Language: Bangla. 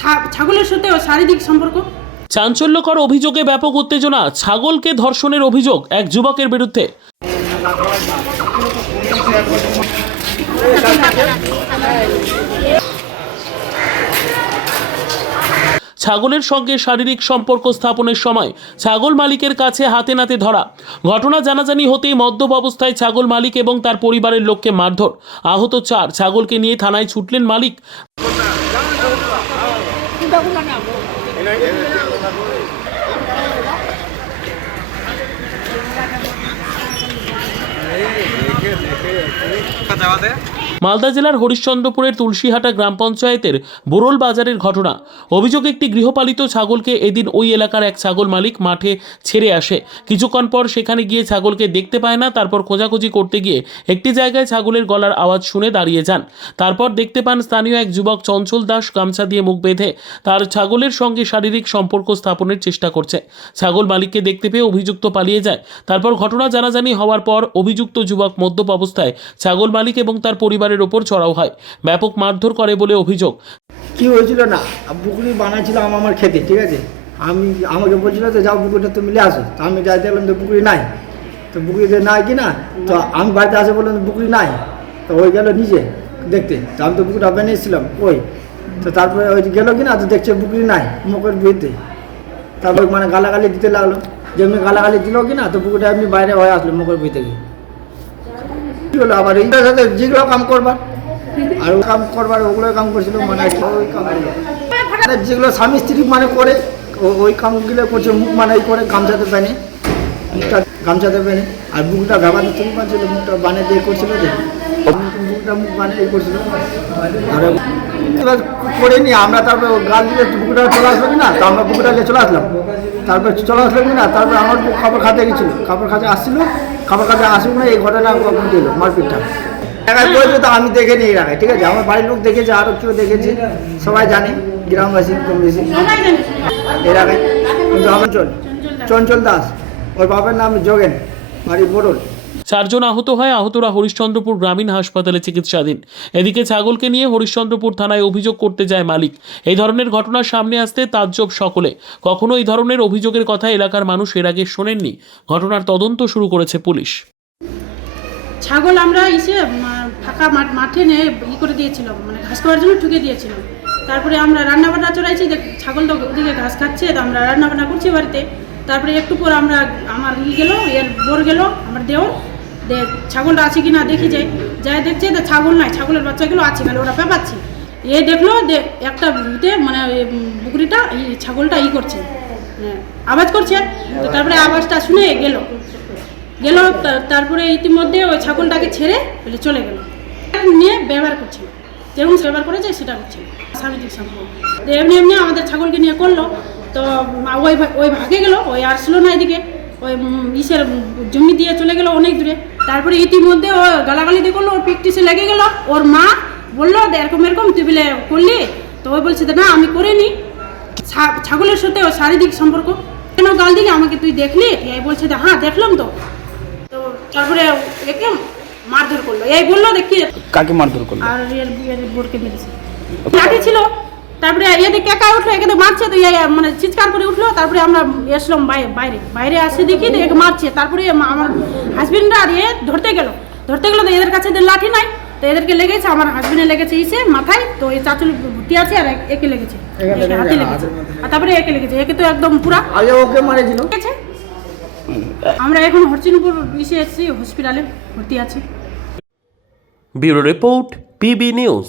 ছাগলের সাথে শারীরিক সম্পর্ক? চাঞ্চল্যকর অভিযোগে ব্যাপক উত্তেজনা, ছাগলকে ধর্ষণের অভিযোগ এক যুবকের বিরুদ্ধে। ছাগলের সঙ্গে শারীরিক সম্পর্ক স্থাপনের সময় ছাগল মালিকের কাছে হাতে নাতে ধরা। ঘটনা জানাজানি হতেই মদ্যপ অবস্থায় ছাগল মালিক এবং তার পরিবারের লোককে মারধর। আহত চার ছাগলকে নিয়ে থানায় ছুটলেন মালিক। দেওয়া দেয় মালদা জেলার হরিশ্চন্দ্রপুরের তুলসীহাটা গ্রাম পঞ্চায়েতের বোরল বাজারের ঘটনা। অভিযোগ একটি গৃহপালিত ছাগলকে এদিন ওই এলাকার এক ছাগল মালিক মাঠে ছেড়ে আসে। কিছুক্ষণ পর সেখানে গিয়ে ছাগলকে দেখতে পায় না, তারপর খোঁজাখুঁজি করতে গিয়ে একটি জায়গায় ছাগলের গলার আওয়াজ শুনে দাঁড়িয়ে যান। তারপর দেখতে পান স্থানীয় এক যুবক চঞ্চল দাস গামছা দিয়ে মুখ বেঁধে তার ছাগলের সঙ্গে শারীরিক সম্পর্ক স্থাপনের চেষ্টা করছে। ছাগল মালিককে দেখতে পেয়ে অভিযুক্ত পালিয়ে যায়। তারপর ঘটনা জানাজানি হওয়ার পর অভিযুক্ত যুবক মদ্যপ অবস্থায় ছাগল মালিক এবং তার পরিবারের ওপর চড়াও হয়। ব্যাপক মারধর করে বলে অভিযোগ। কি হয়েছিল না? পুকুরি বানাচ্ছিলাম আমার খেতে, ঠিক আছে? আমি, আমাকে বলছিল যে, যাও পুকুরটা তুমি নিয়ে আসো। তো আমি যাই দেখলাম তো পুকুরি নাই। তো পুকুরিতে নাই কি না, তো আমি বাড়িতে আসে বললাম তো পুকুরি নাই। তো ওই গেল নিজে দেখতে। তো আমি তো পুকুরটা বানিয়েছিলাম ওই। তো তারপরে ওই গেল কি না, তো দেখছে পুকুরি নাই, মুখের বুঝতে তারপর মানে গালাগালি দিতে লাগল। যেমনি গালাগালি দিল কি না, তো পুকুরটা এমনি বাইরে হয়ে আসলো মুখের বুঝতে গিয়ে হলো আবার এইটার সাথে যেগুলো কাম করবার আর কাম করবার ওগুলো কাম করছিল মানে ওই কাম আর যেগুলো স্বামী স্ত্রী মানে করে ওই কামগুলো করছে, মুখ মানে করে, গামছাতে পেনে। মুখটা গামছাতে পেনে, আর বুকটা গাবাতে তুমি পাচ্ছিল মুখটা বানে দিয়ে করছিল মুখটা মুখ বানে এই করছিল। আর, এবার করে নি, আমরা তারপরে গাল দিলে বুকুটা চলে আসলো না? তো আমরা বুকুটা নিয়ে চলে আসলাম। তারপর চলে আসলো কি না? তারপর আমার খাবার খাতে গেছিল। খাবার খাতে আসছিল খাবার খাবার আসুক না, এই ঘটনা কখন দিল মারপিটটা। একাই বলছে, তো আমি দেখে নিই রাখাই ঠিক আছে, আমার বাড়ির লোক দেখেছে আরও কেউ দেখেছে, সবাই জানে, গ্রামবাসী কম বেশি এরাকাই কিন্তু আমার চল চঞ্চল দাস, ওর বাবার নাম যোগেন বাড়ি বড়ল চারজন আহত হয়, আহতরা হরিশ্চন্দ্রপুর গ্রামীণ হাসপাতালে চিকিৎসাধীন। এদিকে ছাগলকে নিয়ে হরিশ্চন্দ্রপুর থানায় অভিযোগ করতে যায় মালিক। এই ধরনের ঘটনা সামনে আসতে তাজ্জব সকলে। কখনো এই ধরনের অভিযোগের কথা এলাকার মানুষ এর আগে শোনেননি। ঘটনার তদন্ত শুরু করেছে পুলিশ। ছাগল আমরা এসে ফাঁকা মাঠ, মাঠে নিয়ে ই করে দিয়েছিলাম মানে ঘাস খাওয়ার জন্য ঠুকে দিয়েছিলাম। তারপরে আমরা রান্না বান্না চড়াইছি ছাগল তো ওদিকে ঘাস খাচ্ছে আমরা রান্না বান্না করছি বাড়িতে। তারপরে একটু পর আমরা, আমার ই গেল, এর বোর গেল, আমার দেওর, দে ছাগলটা আছে কি না দেখি যাই। যাই দেখছে তো ছাগল নাই, ছাগলের বাচ্চাগুলো আছে খালি ওরা পেপাচ্ছি। এ দেখল যে একটা ইতে মানে বুকরিটা ই ছাগলটা ই করছে। মানে আওয়াজ করছে? তো তারপরে আওয়াজটা শুনে গেল। গেল তারপরে ইতিমধ্যে ওই ছাগলটাকে ছেড়ে বলে চলে গেল। নিয়ে ব্যবহার করছিল। যেরকম ব্যবহার করেছে, সেটা হচ্ছে শারীরিক সম্পর্ক। এমনি এমনি আমাদের ছাগলকে নিয়ে করল। তো ওই ওই ভাগে গেল ওই আসলো না এদিকে। ওই ইসের জমি দিয়ে চলে গেল অনেক দূরে। তারপরে ইতিমধ্যে ও গালাগালি দিয়ে করল ওর প্র্যাকটিসে লেগে গেল। ওর মা বলল এরকম এরকম তুই বলে করলি? তো ওই বলছে না আমি করিনি। ছাগলের সাথে ওর শারীরিক সম্পর্ক। কেন গাল দিলি? আমাকে তুই দেখলি? এই বলছে যে হ্যাঁ দেখলাম তো। তো তারপরে একে মারধর করল। এই বলল দেখি কাকে মারধর করল? আর এর বোরকে মেরেছে। লাঠি ছিল। তারপরে এদিকে একা উঠল একে তো মারছে তো মানে চিৎকার করে উঠল তারপরে আমরা এসলাম বাইরে বাইরে। বাইরে আসে দেখি তো একে মারছে। তারপরে আমার হাজবেন্ডরা আর এ ধরতে গেল। ধরতে গেলো তো এদের কাছে এদের লাঠি নাই তো এদেরকে লেগেছে আমার হাজবেন্ডে লেগেছে ইসে মাথায় তো এই চাচুল ভর্তি আছে আর এক- একে লেগেছে। একে হাতে লেগেছে আর তারপরে একে লেগেছে। একে তো একদম পুরা আগে ওকে মারেছিল। আমরা এখন হরচিনপুর ইসে এসেছি হসপিটালে ভর্তি আছি। Bureau report PB news.